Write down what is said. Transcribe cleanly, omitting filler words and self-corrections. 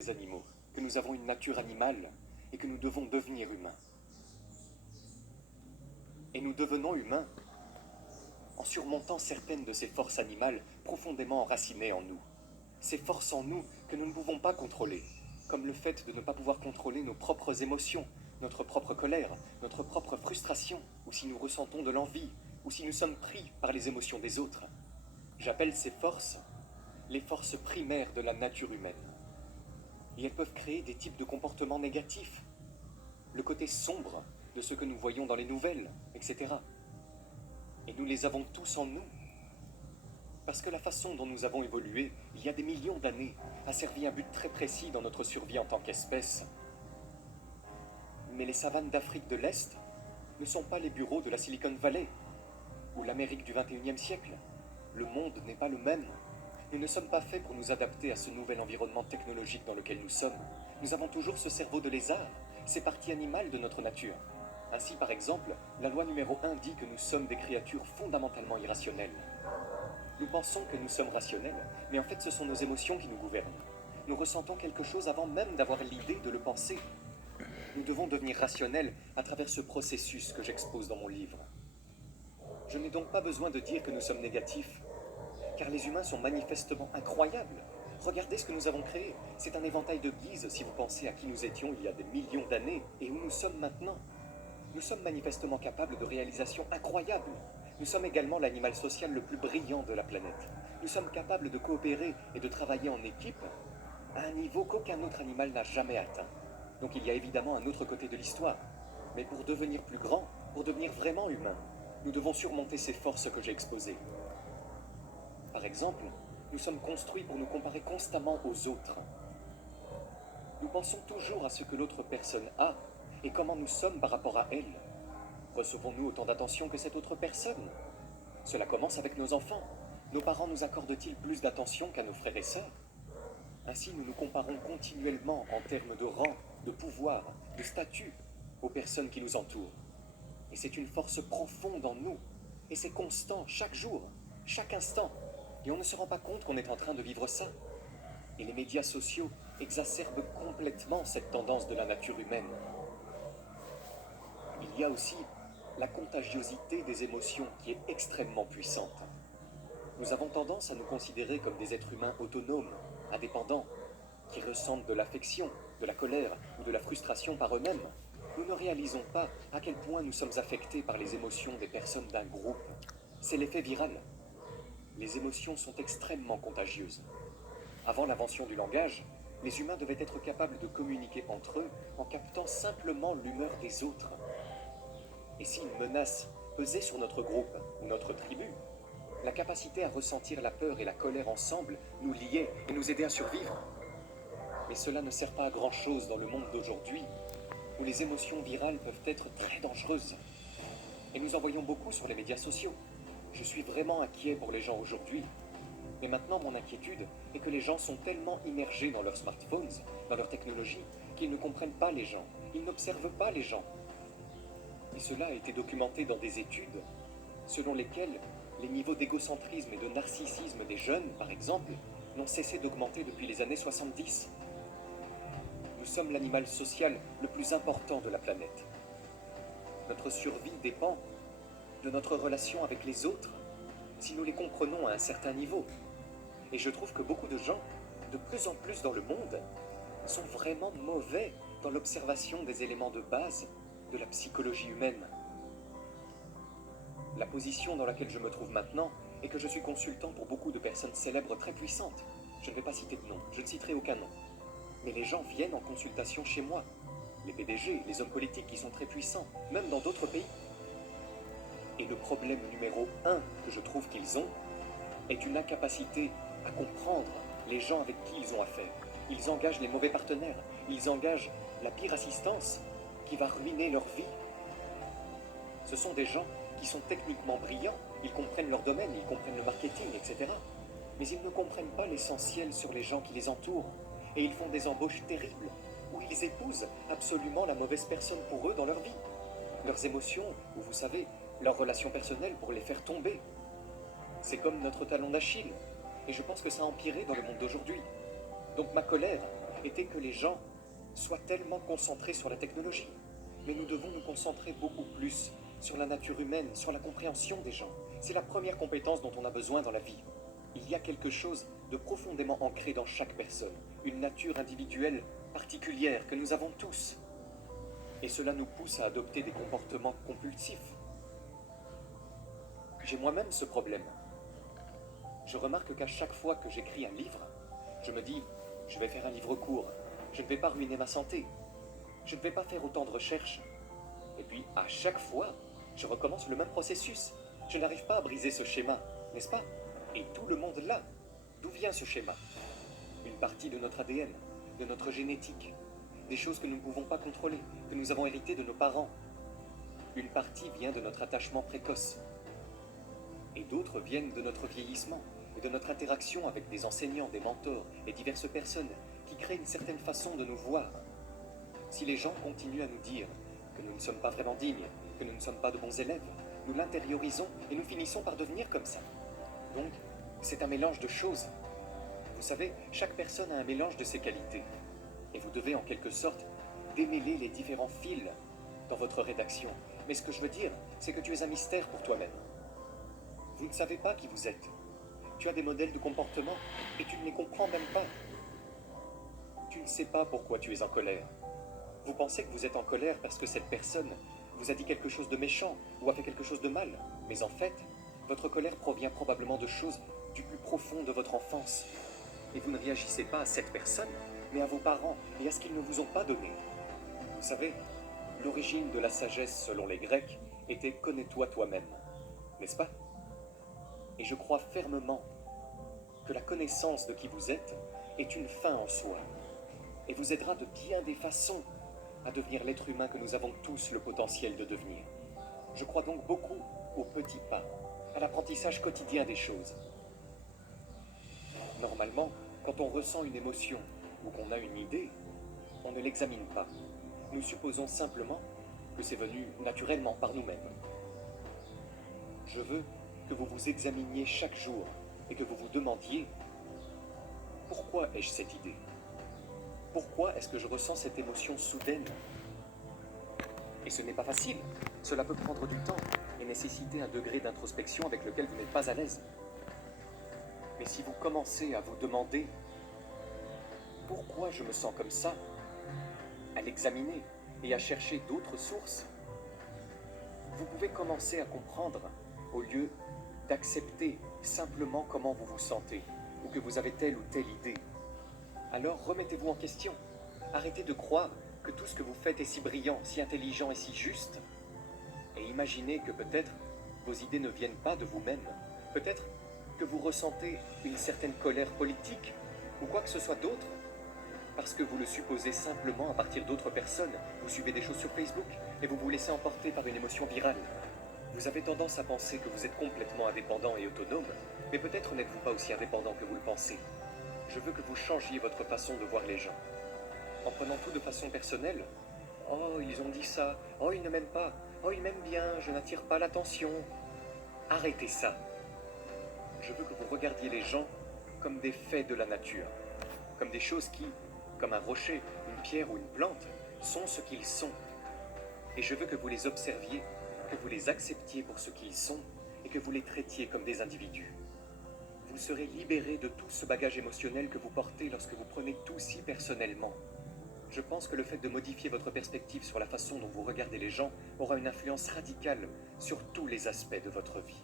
Les animaux, que nous avons une nature animale et que nous devons devenir humains. Et nous devenons humains en surmontant certaines de ces forces animales profondément enracinées en nous. Ces forces en nous que nous ne pouvons pas contrôler, comme le fait de ne pas pouvoir contrôler nos propres émotions, notre propre colère, notre propre frustration, ou si nous ressentons de l'envie, ou si nous sommes pris par les émotions des autres. J'appelle ces forces les forces primaires de la nature humaine. Et elles peuvent créer des types de comportements négatifs, le côté sombre de ce que nous voyons dans les nouvelles, etc. Et nous les avons tous en nous. Parce que la façon dont nous avons évolué, il y a des millions d'années, a servi un but très précis dans notre survie en tant qu'espèce. Mais les savanes d'Afrique de l'Est ne sont pas les bureaux de la Silicon Valley, ou l'Amérique du XXIe siècle. Le monde n'est pas le même. Nous ne sommes pas faits pour nous adapter à ce nouvel environnement technologique dans lequel nous sommes. Nous avons toujours ce cerveau de lézard, ces parties animales de notre nature. Ainsi, par exemple, la loi numéro 1 dit que nous sommes des créatures fondamentalement irrationnelles. Nous pensons que nous sommes rationnels, mais en fait ce sont nos émotions qui nous gouvernent. Nous ressentons quelque chose avant même d'avoir l'idée de le penser. Nous devons devenir rationnels à travers ce processus que j'expose dans mon livre. Je n'ai donc pas besoin de dire que nous sommes négatifs, car les humains sont manifestement incroyables. Regardez ce que nous avons créé. C'est un éventail de guises si vous pensez à qui nous étions il y a des millions d'années et où nous sommes maintenant. Nous sommes manifestement capables de réalisations incroyables. Nous sommes également l'animal social le plus brillant de la planète. Nous sommes capables de coopérer et de travailler en équipe à un niveau qu'aucun autre animal n'a jamais atteint. Donc il y a évidemment un autre côté de l'histoire. Mais pour devenir plus grand, pour devenir vraiment humain, nous devons surmonter ces forces que j'ai exposées. Par exemple, nous sommes construits pour nous comparer constamment aux autres. Nous pensons toujours à ce que l'autre personne a et comment nous sommes par rapport à elle. Recevons-nous autant d'attention que cette autre personne? Cela commence avec nos enfants. Nos parents nous accordent-ils plus d'attention qu'à nos frères et sœurs? Ainsi, nous nous comparons continuellement en termes de rang, de pouvoir, de statut aux personnes qui nous entourent. Et c'est une force profonde en nous. Et c'est constant, chaque jour, chaque instant. Et on ne se rend pas compte qu'on est en train de vivre ça. Et les médias sociaux exacerbent complètement cette tendance de la nature humaine. Il y a aussi la contagiosité des émotions qui est extrêmement puissante. Nous avons tendance à nous considérer comme des êtres humains autonomes, indépendants, qui ressentent de l'affection, de la colère ou de la frustration par eux-mêmes. Nous ne réalisons pas à quel point nous sommes affectés par les émotions des personnes d'un groupe. C'est l'effet viral. Les émotions sont extrêmement contagieuses. Avant l'invention du langage, les humains devaient être capables de communiquer entre eux en captant simplement l'humeur des autres. Et si une menace pesait sur notre groupe ou notre tribu, la capacité à ressentir la peur et la colère ensemble nous liait et nous aidait à survivre. Mais cela ne sert pas à grand-chose dans le monde d'aujourd'hui, où les émotions virales peuvent être très dangereuses. Et nous en voyons beaucoup sur les médias sociaux. Je suis vraiment inquiet pour les gens aujourd'hui. Mais maintenant, mon inquiétude est que les gens sont tellement immergés dans leurs smartphones, dans leur technologie, qu'ils ne comprennent pas les gens, ils n'observent pas les gens. Et cela a été documenté dans des études, selon lesquelles les niveaux d'égocentrisme et de narcissisme des jeunes, par exemple, n'ont cessé d'augmenter depuis les années 70. Nous sommes l'animal social le plus important de la planète. Notre survie dépend de notre relation avec les autres, si nous les comprenons à un certain niveau. Et je trouve que beaucoup de gens, de plus en plus dans le monde, sont vraiment mauvais dans l'observation des éléments de base de la psychologie humaine. La position dans laquelle je me trouve maintenant est que je suis consultant pour beaucoup de personnes célèbres très puissantes. Je ne vais pas citer de nom, je ne citerai aucun nom. Mais les gens viennent en consultation chez moi. Les PDG, les hommes politiques qui sont très puissants, même dans d'autres pays. Et le problème numéro 1 que je trouve qu'ils ont est une incapacité à comprendre les gens avec qui ils ont affaire. Ils engagent les mauvais partenaires, ils engagent la pire assistance qui va ruiner leur vie. Ce sont des gens qui sont techniquement brillants, ils comprennent leur domaine, ils comprennent le marketing, etc. Mais ils ne comprennent pas l'essentiel sur les gens qui les entourent. Et ils font des embauches terribles, où ils épousent absolument la mauvaise personne pour eux dans leur vie. Leurs émotions, ou vous savez, leurs relations personnelles pour les faire tomber. C'est comme notre talon d'Achille. Et je pense que ça a empiré dans le monde d'aujourd'hui. Donc ma colère, était que les gens soient tellement concentrés sur la technologie. Mais nous devons nous concentrer beaucoup plus sur la nature humaine, sur la compréhension des gens. C'est la première compétence dont on a besoin dans la vie. Il y a quelque chose de profondément ancré dans chaque personne, une nature individuelle particulière que nous avons tous. Et cela nous pousse à adopter des comportements compulsifs. J'ai moi-même ce problème. Je remarque qu'à chaque fois que j'écris un livre, je me dis, je vais faire un livre court, je ne vais pas ruiner ma santé, je ne vais pas faire autant de recherches. Et puis, à chaque fois, je recommence le même processus. Je n'arrive pas à briser ce schéma, n'est-ce pas? Et tout le monde là. D'où vient ce schéma? Une partie de notre ADN, de notre génétique, des choses que nous ne pouvons pas contrôler, que nous avons héritées de nos parents. Une partie vient de notre attachement précoce. Et d'autres viennent de notre vieillissement et de notre interaction avec des enseignants, des mentors et diverses personnes qui créent une certaine façon de nous voir. Si les gens continuent à nous dire que nous ne sommes pas vraiment dignes, que nous ne sommes pas de bons élèves, nous l'intériorisons et nous finissons par devenir comme ça. Donc, c'est un mélange de choses. Vous savez, chaque personne a un mélange de ses qualités. Et vous devez en quelque sorte démêler les différents fils dans votre rédaction. Mais ce que je veux dire, c'est que tu es un mystère pour toi-même. Vous ne savez pas qui vous êtes. Tu as des modèles de comportement et tu ne les comprends même pas. Tu ne sais pas pourquoi tu es en colère. Vous pensez que vous êtes en colère parce que cette personne vous a dit quelque chose de méchant ou a fait quelque chose de mal. Mais en fait, votre colère provient probablement de choses du plus profond de votre enfance. Et vous ne réagissez pas à cette personne, mais à vos parents et à ce qu'ils ne vous ont pas donné. Vous savez, l'origine de la sagesse selon les Grecs était « connais-toi toi-même », n'est-ce pas? Et je crois fermement que la connaissance de qui vous êtes est une fin en soi et vous aidera de bien des façons à devenir l'être humain que nous avons tous le potentiel de devenir. Je crois donc beaucoup aux petits pas, à l'apprentissage quotidien des choses. Normalement, quand on ressent une émotion ou qu'on a une idée, on ne l'examine pas. Nous supposons simplement que c'est venu naturellement par nous-mêmes. Je veux que vous vous examiniez chaque jour et que vous vous demandiez « Pourquoi ai-je cette idée? Pourquoi est-ce que je ressens cette émotion soudaine ?» Et ce n'est pas facile. Cela peut prendre du temps et nécessiter un degré d'introspection avec lequel vous n'êtes pas à l'aise. Mais si vous commencez à vous demander « Pourquoi je me sens comme ça ?», à l'examiner et à chercher d'autres sources, vous pouvez commencer à comprendre au lieu d'accepter simplement comment vous vous sentez ou que vous avez telle ou telle idée. Alors remettez-vous en question. Arrêtez de croire que tout ce que vous faites est si brillant, si intelligent et si juste. Et imaginez que peut-être vos idées ne viennent pas de vous-même. Peut-être que vous ressentez une certaine colère politique ou quoi que ce soit d'autre parce que vous le supposez simplement à partir d'autres personnes. Vous suivez des choses sur Facebook et vous vous laissez emporter par une émotion virale. Vous avez tendance à penser que vous êtes complètement indépendant et autonome, mais peut-être n'êtes-vous pas aussi indépendant que vous le pensez. Je veux que vous changiez votre façon de voir les gens. En prenant tout de façon personnelle, « Oh, ils ont dit ça. Oh, ils ne m'aiment pas. Oh, ils m'aiment bien. Je n'attire pas l'attention. » Arrêtez ça. Je veux que vous regardiez les gens comme des faits de la nature, comme des choses qui, comme un rocher, une pierre ou une plante, sont ce qu'ils sont. Et je veux que vous les observiez, que vous les acceptiez pour ce qu'ils sont et que vous les traitiez comme des individus. Vous serez libéré de tout ce bagage émotionnel que vous portez lorsque vous prenez tout si personnellement. Je pense que le fait de modifier votre perspective sur la façon dont vous regardez les gens aura une influence radicale sur tous les aspects de votre vie.